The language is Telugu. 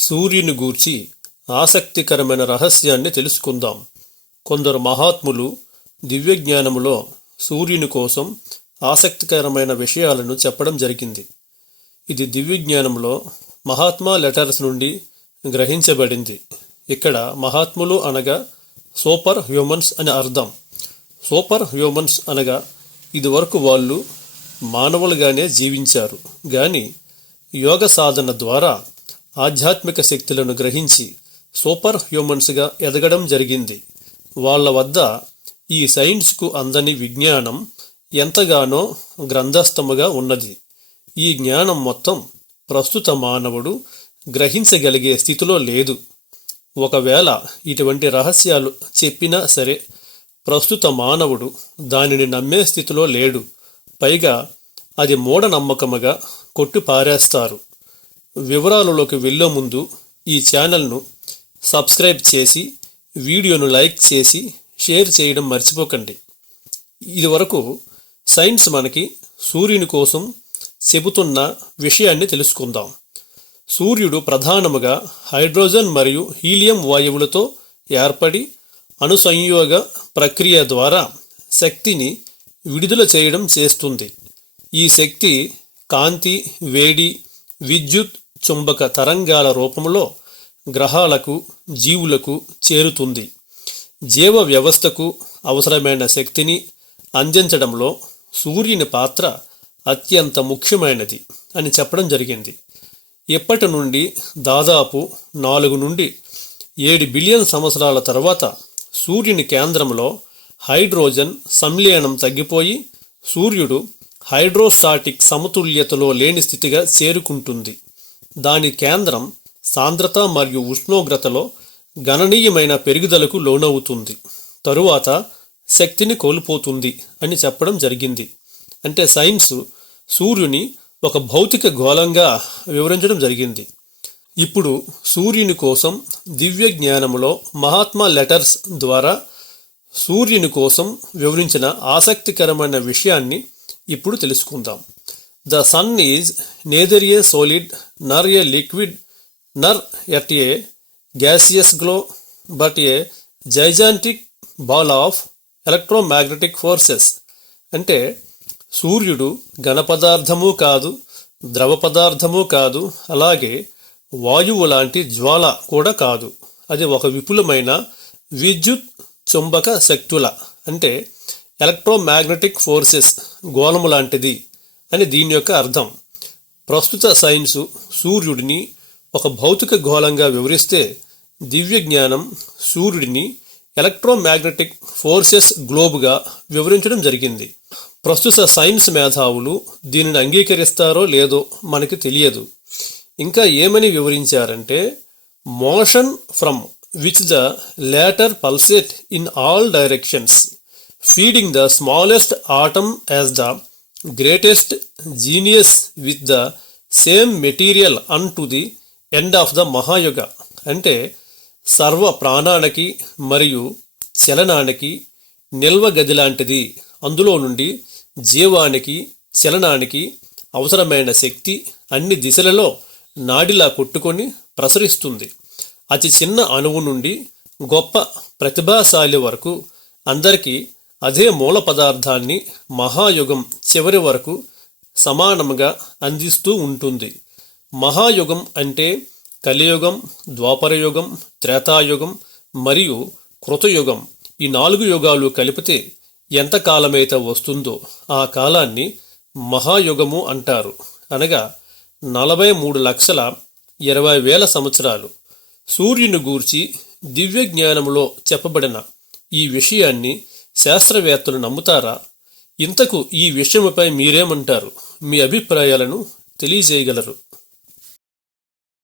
సూర్యుని గూర్చి ఆసక్తికరమైన రహస్యాన్ని తెలుసుకుందాం. కొందరు మహాత్ములు దివ్యజ్ఞానములో సూర్యుని కోసం ఆసక్తికరమైన విషయాలను చెప్పడం జరిగింది. ఇది దివ్యజ్ఞానంలో మహాత్మా లెటర్స్ నుండి గ్రహించబడింది. ఇక్కడ మహాత్ములు అనగా సూపర్ హ్యూమన్స్ అని అర్థం. సూపర్ హ్యూమన్స్ అనగా ఇదివరకు వాళ్ళు మానవులుగానే జీవించారు. కానీ యోగ సాధన ద్వారా ఆధ్యాత్మిక శక్తులను గ్రహించి సూపర్ హ్యూమన్స్గా ఎదగడం జరిగింది. వాళ్ళ వద్ద ఈ సైన్స్కు అందని విజ్ఞానం ఎంతగానో గ్రంథస్థముగా ఉన్నది. ఈ జ్ఞానం మొత్తం ప్రస్తుత మానవుడు గ్రహించగలిగే స్థితిలో లేదు. ఒకవేళ ఇటువంటి రహస్యాలు చెప్పినా సరే ప్రస్తుత మానవుడు దానిని నమ్మే స్థితిలో లేడు. పైగా అది మూఢనమ్మకముగా కొట్టిపారేస్తారు వివరాలలోకి వెళ్ళే ముందు ఈ ఛానల్ను సబ్స్క్రైబ్ చేసి వీడియోను లైక్ చేసి షేర్ చేయడం మర్చిపోకండి. ఇదివరకు సైన్స్ మనకి సూర్యుని కోసం చెబుతున్న విషయాన్ని తెలుసుకుందాం. సూర్యుడు ప్రధానముగా హైడ్రోజన్ మరియు హీలియం వాయువులతో ఏర్పడి అణుసంయోగ ప్రక్రియ ద్వారా శక్తిని విడుదల చేయడం చేస్తుంది. ఈ శక్తి కాంతి వేడి విద్యుత్ చుంబక తరంగాల రూపంలో గ్రహాలకు జీవులకు చేరుతుంది. జీవ వ్యవస్థకు అవసరమైన శక్తిని అందించడంలో సూర్యుని పాత్ర అత్యంత ముఖ్యమైనది అని చెప్పడం జరిగింది. ఇప్పటి నుండి దాదాపు నాలుగు నుండి ఏడు బిలియన్ సంవత్సరాల తర్వాత సూర్యుని కేంద్రంలో హైడ్రోజన్ సంలీనం తగ్గిపోయి సూర్యుడు హైడ్రోస్టాటిక్ సమతుల్యతలో లేని స్థితిగా చేరుకుంటుంది. దాని కేంద్రం సాంద్రత మరియు ఉష్ణోగ్రతలో గణనీయమైన పెరుగుదలకు లోనవుతుంది. తరువాత శక్తిని కోల్పోతుంది అని చెప్పడం జరిగింది. అంటే సైన్స్ సూర్యుని ఒక భౌతిక గోళంగా వివరించడం జరిగింది. ఇప్పుడు సూర్యుని కోసం దివ్య జ్ఞానములో మహాత్మా లెటర్స్ ద్వారా సూర్యుని కోసం వివరించిన ఆసక్తికరమైన విషయాన్ని ఇప్పుడు తెలుసుకుందాం. The sun is neither a solid nor a liquid nor at a gaseous glow but a gigantic ball of electromagnetic forces అంటే సూర్యుడు ఘన పదార్థము కాదు ద్రవ పదార్థము కాదు అలాగే వాయువు లాంటి జ్వాల కూడా కాదు. అది ఒక విపులమైన విద్యుత్ చుంబక శక్తుల అంటే ఎలక్ట్రోమాగ్నెటిక్ ఫోర్సెస్ గోళము లాంటిది అని దీని యొక్క అర్థం. ప్రస్తుత సైన్సు సూర్యుడిని ఒక భౌతిక గోళంగా వివరిస్తే దివ్య జ్ఞానం సూర్యుడిని ఎలక్ట్రోమాగ్నెటిక్ ఫోర్సెస్ గ్లోబ్గా వివరించడం జరిగింది. ప్రస్తుత సైన్స్ మేధావులు దీనిని అంగీకరిస్తారో లేదో మనకి తెలియదు. ఇంకా ఏమని వివరించారంటే motion from which the latter pulsate in all directions feeding the smallest atom as the greatest genius with the same material unto the end of the Mahayuga అంటే సర్వ ప్రాణానికి మరియు చలనానికి నిల్వ గది లాంటిది. అందులో నుండి జీవానికి చలనానికి అవసరమైన శక్తి అన్ని దిశలలో నాడిలా కొట్టుకొని ప్రసరిస్తుంది. అతి చిన్న అణువు నుండి గొప్ప ప్రతిభాశాలి వరకు అందరికీ అదే మూల పదార్థాన్ని మహాయుగం చివరి వరకు సమానంగా అందిస్తూ ఉంటుంది. మహాయుగం అంటే కలియుగం ద్వాపరయుగం త్రేతాయుగం మరియు కృతయుగం. ఈ నాలుగు యుగాలు కలిపితే ఎంత కాలమైతే వస్తుందో ఆ కాలాన్ని మహాయుగము అంటారు. అనగా నలభై మూడు లక్షల ఇరవై వేల సంవత్సరాలు. సూర్యుని గూర్చి దివ్య జ్ఞానములో చెప్పబడిన ఈ విషయాన్ని శాస్త్రవేత్తలు నమ్ముతారా? ఇంతకు ఈ విషయముపై మీరేమంటారు? మీ అభిప్రాయాలను తెలియజేయగలరు.